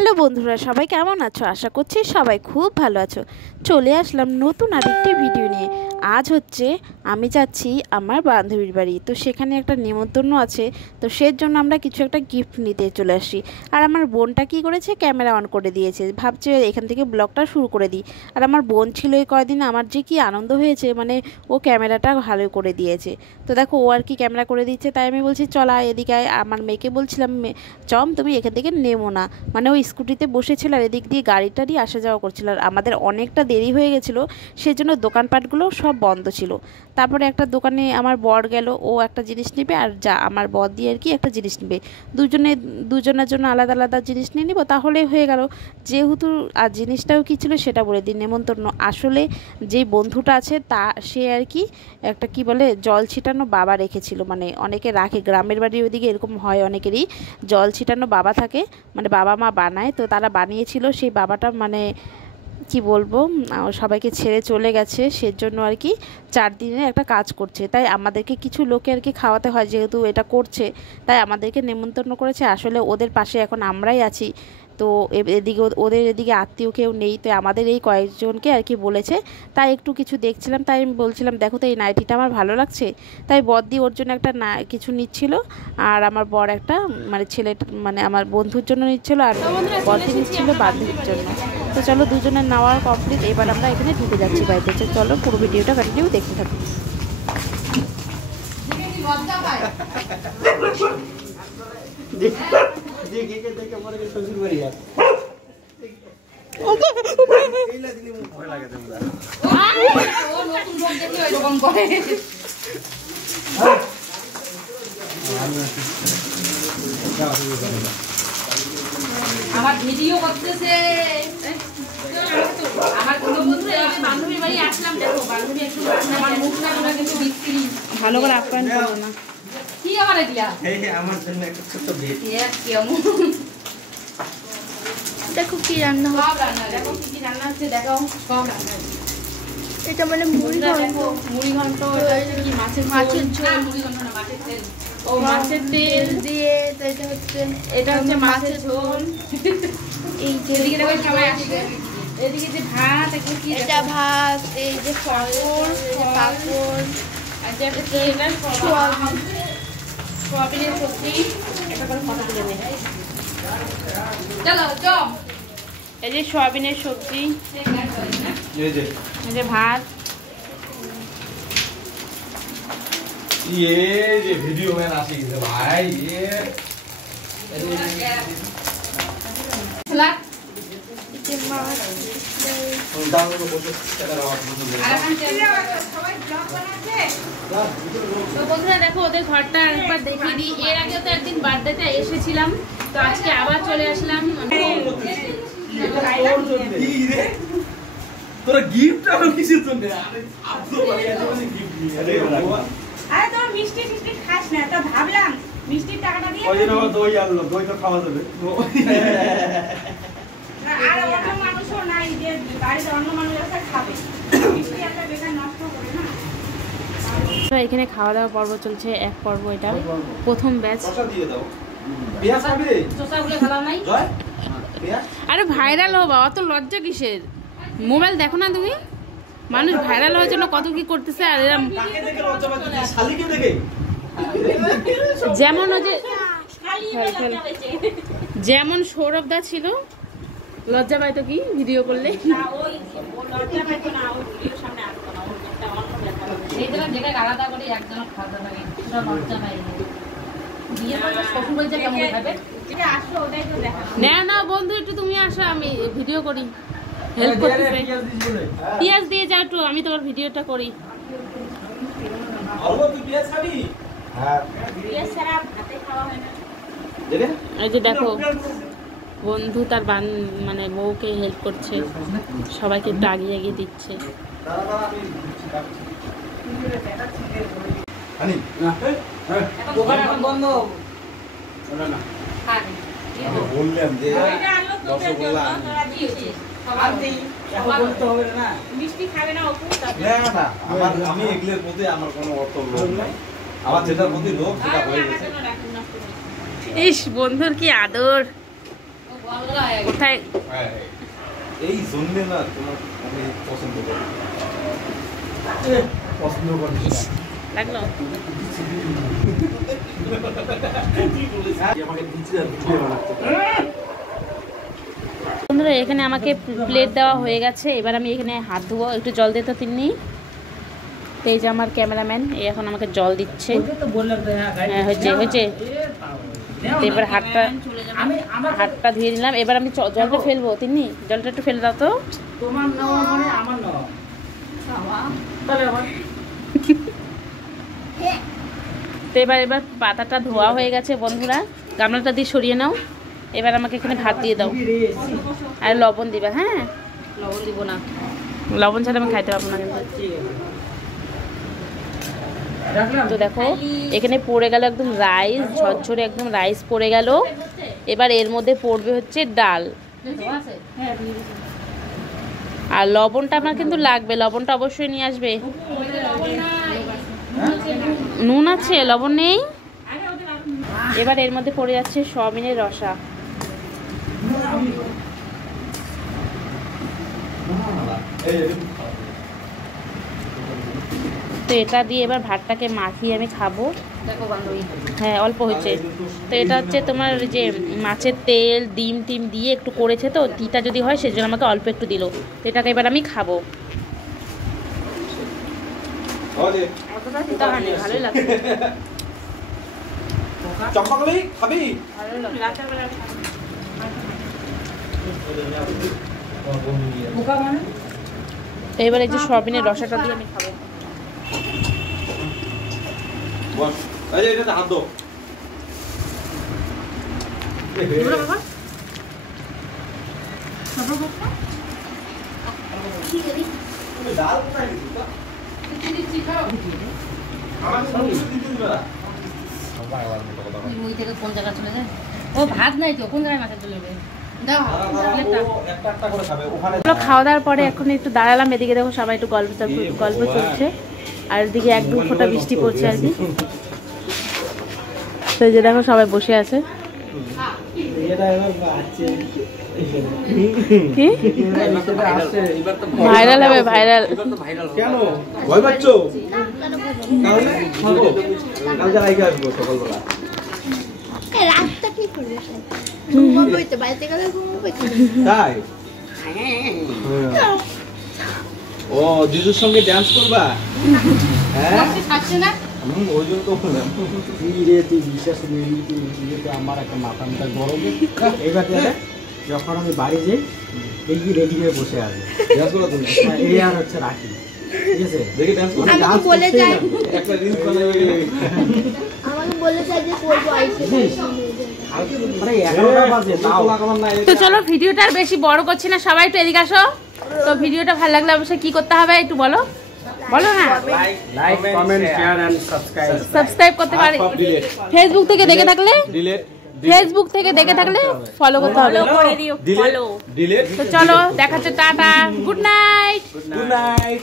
Hello বন্ধুরা, সবাই কেমন আছো? আশা করছি সবাই খুব ভালো আছো। চলে আসলাম নতুন আরেকটি ভিডিও নিয়ে। আজ হচ্ছে আমি যাচ্ছি আমার বান্ধবীর বাড়ি, তো সেখানে একটা নেমন্তন্ন আছে, তো সের জন্য আমরা কিছু একটা গিফট নিতে চলে আসি। আর আমার বোনটা কি করেছে, ক্যামেরা অন করে দিয়েছে, ভাবছে এখান থেকে ব্লগটা শুরু করে দিই। আর আমার বোন ছিল এই কয়দিন, আমার যে কি আনন্দ হয়েছে, মানে ও ক্যামেরাটা ভালো করে দিয়েছে। তো দেখো ও আর কি ক্যামেরা করে দিচ্ছে, তাই আমি বলছি চলা এদিকে। আমার মেয়েকে বলছিলাম, চম তুমি এখান থেকে নেমো না, মানে ওই স্কুটিতে বসেছিল আর এদিক দিয়ে গাড়িটারই আসা যাওয়া করছিল। আর আমাদের অনেকটা দেরি হয়ে গেছিলো, সেজন্য দোকানপাটগুলো সব বন্ধ ছিল। তারপরে একটা দোকানে আমার বর গেল, ও একটা জিনিস নেবে আর যা আমার বর দিয়ে আর কি একটা জিনিস নেবে। দুজনের জন্য আলাদা আলাদা জিনিস নিয়ে নিব, তাহলেই হয়ে গেল। যেহেতু আর জিনিসটাও কী ছিল সেটা বলে দিই, নেমন্তন্ন আসলে যেই বন্ধুটা আছে তা সে আর কি একটা কি বলে জল ছিটানো বাবা রেখেছিল, মানে অনেকে রাখে গ্রামের বাড়ির ওইদিকে এরকম হয়, অনেকেরই জল ছিটানো বাবা থাকে, মানে বাবা মা বানায়, তো তারা বানিয়েছিল। সেই বাবাটা মানে কি বলবো সবাইকে ছেড়ে চলে গেছে, সেজন্য আর কি 4 দিনের একটা কাজ করছে, তাই আমাদেরকে কিছু লোকে আর কি খাওয়াতে হয়, যেহেতু এটা করছে তাই আমাদেরকে নেমন্তন্ন করেছে। আসলে ওদের পাশে এখন আমরাই আছি, তো এদিকে ওদের এদিকে আত্মীয় কেউ নেই, তো আমাদের এই কয়েকজনকে আর কি বলেছে, তাই একটু কিছু দেখছিলাম। তাই আমি বলছিলাম দেখো তো এই নাইটিটা আমার ভালো লাগছে, তাই বড়দি ওর জন্য একটা কিছু নিচ্ছিল, আর আমার বর একটা মানে ছেলেটা মানে আমার বন্ধুর জন্য নিচ্ছিল, আর বড়দি নিচ্ছিল বান্ধবীর জন্য। তো চলো দুজনের নেওয়া কমপ্লিট, এবার আমরা এখানে ঢুকে যাচ্ছি বাড়িতে। চলো পুরো ভিডিওটা কন্টিনিউ দেখতে থাকি। আমার ভিডিও করতেছে, আমার কোনো বন্ধু বান্ধবীর বাড়ি আসলাম, দেখো বান্ধবী একটু আমার মুখটা কিন্তু বিক্রি ভালো করে আপ্যায়ন করো না। কি আমার দিয়া আমার জন্য একটা ছোট ভেট কেমন দেখো কি রান্না সব রান্না, দেখো কি কি রান্না হচ্ছে, দেখো সব রান্না। এটা মানে মুড়ি ঘন্ট, মুড়ি ঘন্ট, এটা কি মাছের ঝোল, মুড়ি ঘন্ট না মাছের তেল, ও মাছের তেল দিয়ে এটা হচ্ছে মাছের ঝোল। এই যে এদিকে দেখো সবাই আসবে, এদিকে যে ভাত, এখন কি এটা ভাত, এই যে পাপড়, পাপড়, আর যে এটা সোয়াবিনের সবজি, এটা করে ফটো তুলে নে। চলো চল, এই যে সোয়াবিনের সবজি, এই যে ভাত, যে ভিডিও ম্যান আসি ভাই সালাদ, তো বন্ধুরা দেখো ওদের ঘরটা একবার দেখিয়ে দিই। এর আগে তো একদিন বার্থডেতে এসেছিলাম, তো আজকে আবার চলে আসলাম। তোরা গিফট আনো কিসের জন্য? আরে তো মিষ্টি মিষ্টি খাস না, তো ভাবলাম মিষ্টির টাকাটা দিয়ে ওই জন্য দই আনলো, দই তো খাওয়া যাবে। আর অন্য মানুষও নাই যে বাড়িতে অন্য মানুষ আছে খাবে, মিষ্টি একটা বেকার নষ্ট করে না। এখানে খাওয়া দাওয়া পর্ব চলছে, এক পর্ব এটা প্রথম ব্যাচ। দিয়ে দাও পেঁয়াজ খাবে, চোষাগুলো ভালো নাই। জয় পেঁয়াজ। আরে ভাইরাল হবা, অত লজ্জা কিসের? মোবাইল দেখো না তুমি? মানুষ ভাইরাল হওয়ার জন্য কত কি করতেছে, আর এরা কাকে দেখে লজ্জা পাচ্ছে? শালিকে দেখে। যেমন ওই যে খালি লজ্জা হয়েছে যেমন সৌরভ দা ছিল, লজ্জা পাইতো কি ভিডিও করলে? না, ওই লজ্জা পাইতো না, ওর ভিডিওর সামনে আসতো না, ওর একটা অন্য ব্যাপার। সেই জন্য যেটা আলাদা করে একজন খাওয়া থাকে, সেটা লজ্জা পাই না। বিয়ে করলে শ্বশুর বাড়িতে কেমন খাবে? যেটা আসলো ওটাই তো দেখা। না না বন্ধু, একটু তুমি আসো, আমি ভিডিও করি, হেল্প করতে। পেঁয়াজ দিয়ে যাও একটু, আমি তোমার ভিডিওটা করি। আলো তুই পেঁয়াজ খাবি? হ্যাঁ পেঁয়াজ ছাড়া ভাতে খাওয়া হয় না। দেবে। এই যে দেখো বন্ধু তার মানে বউকে হেল্প করছে, সবাইকে একটু আগিয়ে আগিয়ে দিচ্ছে। আনি না দোকান এখন বন্ধ না না খাবে। আমি বললাম যে ওইটা আনলো তোদের জন্য, তোরা দিয়েছিস। আনতেই এখন বলতে হবে না। মিষ্টি খাবে না অপু? না না আমি এগুলোর প্রতি আমার কোনো অর্থ লোভ নাই, আমার যেটার প্রতি লোভ সেটা হয়ে গেছে। ইস বন্ধুর কি আদর। ও বলরা কোথায় এই জন্যে না তোমার আমি পছন্দ করি। পছন্দ করি লাগলো? বন্ধুরা এখানে আমাকে প্লেট দেওয়া হয়ে গেছে, এবার আমি এখানে হাত ধোবো। একটু জল দিতে তিনি, তো এই যে আমার ক্যামেরাম্যান এই এখন আমাকে জল দিচ্ছে। হ্যাঁ হয়েছে হয়েছে। তো এবার হাতটা ধুয়ে নিলাম, এবার আমি জলটা ফেলবো। তিনি জলটা একটু ফেলে দাও তো। তো এবার পাতাটা ধোয়া হয়ে গেছে বন্ধুরা, গামলাটা দিয়ে সরিয়ে নাও। এবার আমাকে এখানে ভাত দিয়ে দাও আর লবণ দিবা। হ্যাঁ লবণ দিব না, লবণ ছাড়া আমি খাইতে পারবো না কিন্তু। তো দেখো এখানে পড়ে গেল একদম রাইস, ঝরঝরে একদম রাইস পড়ে গেল। এবার এর মধ্যে পড়বে হচ্ছে ডাল, আর লবণটা আমার কিন্তু লাগবে, লবণটা অবশ্যই নিয়ে আসবে। নুন আছে, লবণ নেই। এবার এর মধ্যে পড়ে যাচ্ছে সয়াবিনের রসা। তো এটা দিয়ে এবার ভাতটাকে মাখিয়ে আমি খাবো। দেখো বান্ধবী, হ্যাঁ অল্প হয়েছে। তো এটা হচ্ছে তোমার যে মাছের তেল ডিম টিম দিয়ে একটু করেছে, তো তিতা যদি হয় সেজন্য আমাকে অল্প একটু দিল। তো এটাকে এবার আমি খাবো। অতটা তিতা হয়নি, ভালোই লাগছে। চম্পাকলি খাবি? এবার এই যে সয়াবিনের রসাটা দিয়ে আমি খাবো। এটা হাত দো। ও ভাত নাই তো, কোন জায়গায় মাছের চলে খাওয়া দাওয়ার পরে এখন একটু দাঁড়ালাম। এদিকে দেখো সবাই একটু গল্প চলছে, আর এদিকে এক দু ফোঁটা বৃষ্টি পড়ছে আর কি। তো এই যে দেখো সবাই বসে আছে। কি ভাইরাল হবে? ভাইরাল কেন ভয় পাচ্ছ? কালকে রাইখে আসবো সকালবেলা। রাতটা কি করবে? ঘুমাবই তো, বাড়িতে গেলে ঘুমাবই তো। তাই? ও জিজুর সঙ্গে ডান্স করবা? হ্যাঁ থাকছে না। ওই জন্য তো বললাম। তুই বিশ্বাস নেই, তুই আমার একটা মাথা মাথা গরম। এবার যখন আমি বাড়ি যাই এই রেডি হয়ে বসে আছে ডান্স করো তুমি? এই আর হচ্ছে রাখি, ঠিক আছে? দেখি ডান্স করো। আমাকে বলে যায়, একটা রিলস বানাই গেলে আমাকে বলে যায় যে করবো আইসে। মানে 11টা বাজে তাও তো চলো ভিডিওটা আর বেশি বড় করছি না, সবাই একটু এদিকে আসো। তো ভিডিওটা ভালো লাগলে অবশ্যই কি করতে হবে একটু বলো, বলো না। Like comment share and subscribe করতে পারে। ফেসবুক থেকে দেখে থাকলে ডিলেট ফলো করতে হবে। ডিলেট তো চলো দেখাচ্ছে, tata, good night. Good night.